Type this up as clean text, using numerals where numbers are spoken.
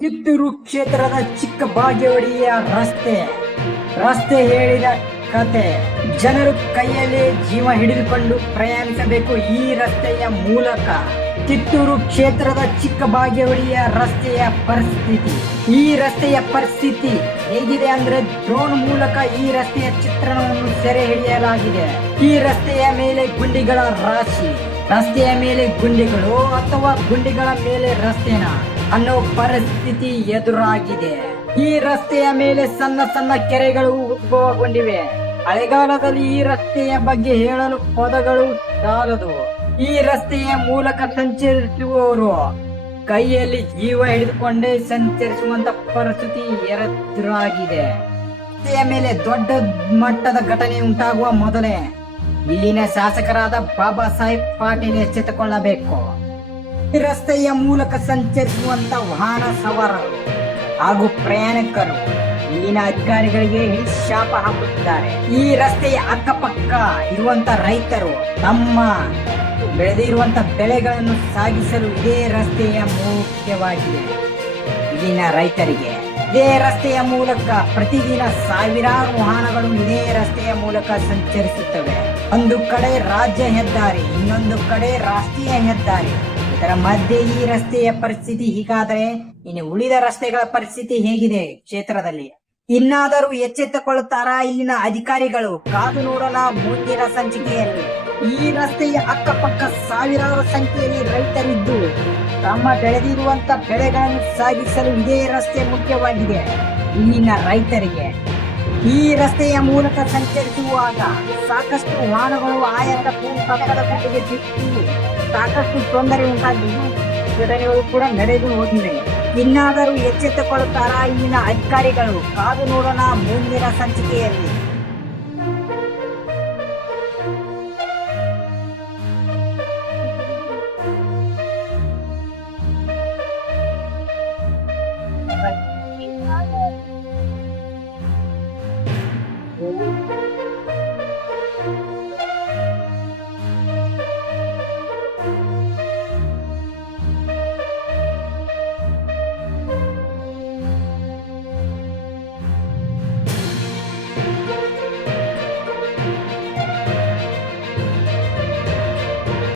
ಕಿತ್ತೂರು ಕ್ಷೇತ್ರದ ಚಿಕ್ಕ ಬಾಗೇವಾಡಿಯ ರಸ್ತೆ ರಸ್ತೆ ಹೇಳಿದ ಕತೆ. ಜನರು ಕೈಯಲ್ಲಿ ಜೀವ ಹಿಡಿದುಕೊಂಡು ಪ್ರಯಾಣಿಸಬೇಕು ಈ ರಸ್ತೆಯ ಮೂಲಕ. ಕಿತ್ತೂರು ಕ್ಷೇತ್ರದ ಚಿಕ್ಕ ಬಾಗೇವಾಡಿಯ ರಸ್ತೆಯ ಪರಿಸ್ಥಿತಿ. ಈ ರಸ್ತೆಯ ಪರಿಸ್ಥಿತಿ ಹೇಗಿದೆ ಅಂದ್ರೆ, ಡ್ರೋನ್ ಮೂಲಕ ಈ ರಸ್ತೆಯ ಚಿತ್ರಣವನ್ನು ಸೆರೆ ಹಿಡಿಯಲಾಗಿದೆ. ಈ ರಸ್ತೆಯ ಮೇಲೆ ಗುಂಡಿಗಳ ರಾಶಿ, ರಸ್ತೆಯ ಮೇಲೆ ಗುಂಡಿಗಳು ಅಥವಾ ಗುಂಡಿಗಳ ಮೇಲೆ ರಸ್ತೆನ ಅನ್ನೋ ಪರಿಸ್ಥಿತಿ ಎದುರಾಗಿದೆ. ಈ ರಸ್ತೆಯ ಮೇಲೆ ಸಣ್ಣ ಸಣ್ಣ ಕೆರೆಗಳು ಉದ್ಭವಗೊಂಡಿವೆ. ಮಳೆಗಾಲದಲ್ಲಿ ಈ ರಸ್ತೆಯ ಬಗ್ಗೆ ಹೇಳಲು ಪದಗಳು ಸಾಲದು. ಈ ರಸ್ತೆಯ ಮೂಲಕ ಸಂಚರಿಸುವವರು ಕೈಯಲ್ಲಿ ಜೀವ ಹಿಡಿದುಕೊಂಡೇ ಸಂಚರಿಸುವಂತ ಪರಿಸ್ಥಿತಿ ಎದುರಾಗಿದೆ. ರಸ್ತೆಯ ಮೇಲೆ ದೊಡ್ಡ ಮಟ್ಟದ ಘಟನೆ ಉಂಟಾಗುವ ಮೊದಲೇ ಇಲ್ಲಿನ ಶಾಸಕರಾದ ಬಾಬಾ ಸಾಹೇಬ್ ಪಾಟೀಲ್ ಎಚ್ಚೆತ್ತುಕೊಳ್ಳಬೇಕು. ಈ ರಸ್ತೆಯ ಮೂಲಕ ಸಂಚರಿಸುವಂತ ವಾಹನ ಸವಾರರು ಹಾಗೂ ಪ್ರಯಾಣಿಕರು ಇಲ್ಲಿನ ಅಧಿಕಾರಿಗಳಿಗೆ ಶಾಪ ಹಾಕುತ್ತಿದ್ದಾರೆ. ಈ ರಸ್ತೆಯ ಅಕ್ಕಪಕ್ಕ ಇರುವಂತ ರೈತರು ತಮ್ಮ ಬೆಳೆದಿರುವಂತ ಬೆಳೆಗಳನ್ನು ಸಾಗಿಸಲು ಇದೇ ರಸ್ತೆಯ ಮುಖ್ಯವಾಗಿದೆ. ಇಲ್ಲಿನ ರೈತರಿಗೆ ಇದೇ ರಸ್ತೆಯ ಮೂಲಕ ಪ್ರತಿದಿನ ಸಾವಿರಾರು ವಾಹನಗಳು ಇದೇ ರಸ್ತೆಯ ಮೂಲಕ ಸಂಚರಿಸುತ್ತವೆ. ಒಂದು ಕಡೆ ರಾಜ್ಯ ಹೆದ್ದಾರಿ, ಇನ್ನೊಂದು ಕಡೆ ರಾಷ್ಟ್ರೀಯ ಹೆದ್ದಾರಿ. ಇದರ ಮಧ್ಯೆ ಈ ರಸ್ತೆಯ ಪರಿಸ್ಥಿತಿ ಹೀಗಾದರೆ ಇನ್ನು ಉಳಿದ ರಸ್ತೆಗಳ ಪರಿಸ್ಥಿತಿ ಹೇಗಿದೆ ಕ್ಷೇತ್ರದಲ್ಲಿ? ಇನ್ನಾದರೂ ಎಚ್ಚೆತ್ತುಕೊಳ್ಳುತ್ತಾರಾ ಇಲ್ಲಿನ ಅಧಿಕಾರಿಗಳು? ಕಾದು ನೋಡೋಣ ಮುಂದಿನ ಸಂಚಿಕೆಯಲ್ಲಿ. ಈ ರಸ್ತೆಯ ಅಕ್ಕಪಕ್ಕ ಸಾವಿರಾರು ಸಂಖ್ಯೆಯಲ್ಲಿ ರೈತರಿದ್ದು ತಮ್ಮ ಬೆಳೆದಿರುವಂತ ಬೆಳೆಗಳನ್ನು ಸಾಗಿಸಲು ಇದೇ ರಸ್ತೆ ಮುಖ್ಯವಾಗಿದೆ. ಇಲ್ಲಿನ ರೈತರಿಗೆ ಈ ರಸ್ತೆಯ ಮೂಲಕ ಸಂಚರಿಸುವಾಗ ಸಾಕಷ್ಟು ವಾಹನಗಳು ಆಯಾದ ಪಕ್ಕದ ಕಟ್ಟಿಗೆ ಬಿಟ್ಟು ಸಾಕಷ್ಟು ತೊಂದರೆ ಉಂಟಾಗಿದ್ದು ಘಟನೆಗಳು ಕೂಡ ನಡೆದು ಹೋಗಿವೆ. ಇನ್ನಾದರೂ ಎಚ್ಚೆತ್ತುಕೊಳ್ಳುತ್ತಾರಾ ಇಲ್ಲಿನ ಅಧಿಕಾರಿಗಳು? ಕಾದು ನೋಡೋಣ ಮುಂದಿನ ಸಂಚಿಕೆಯಲ್ಲಿ. Thank you.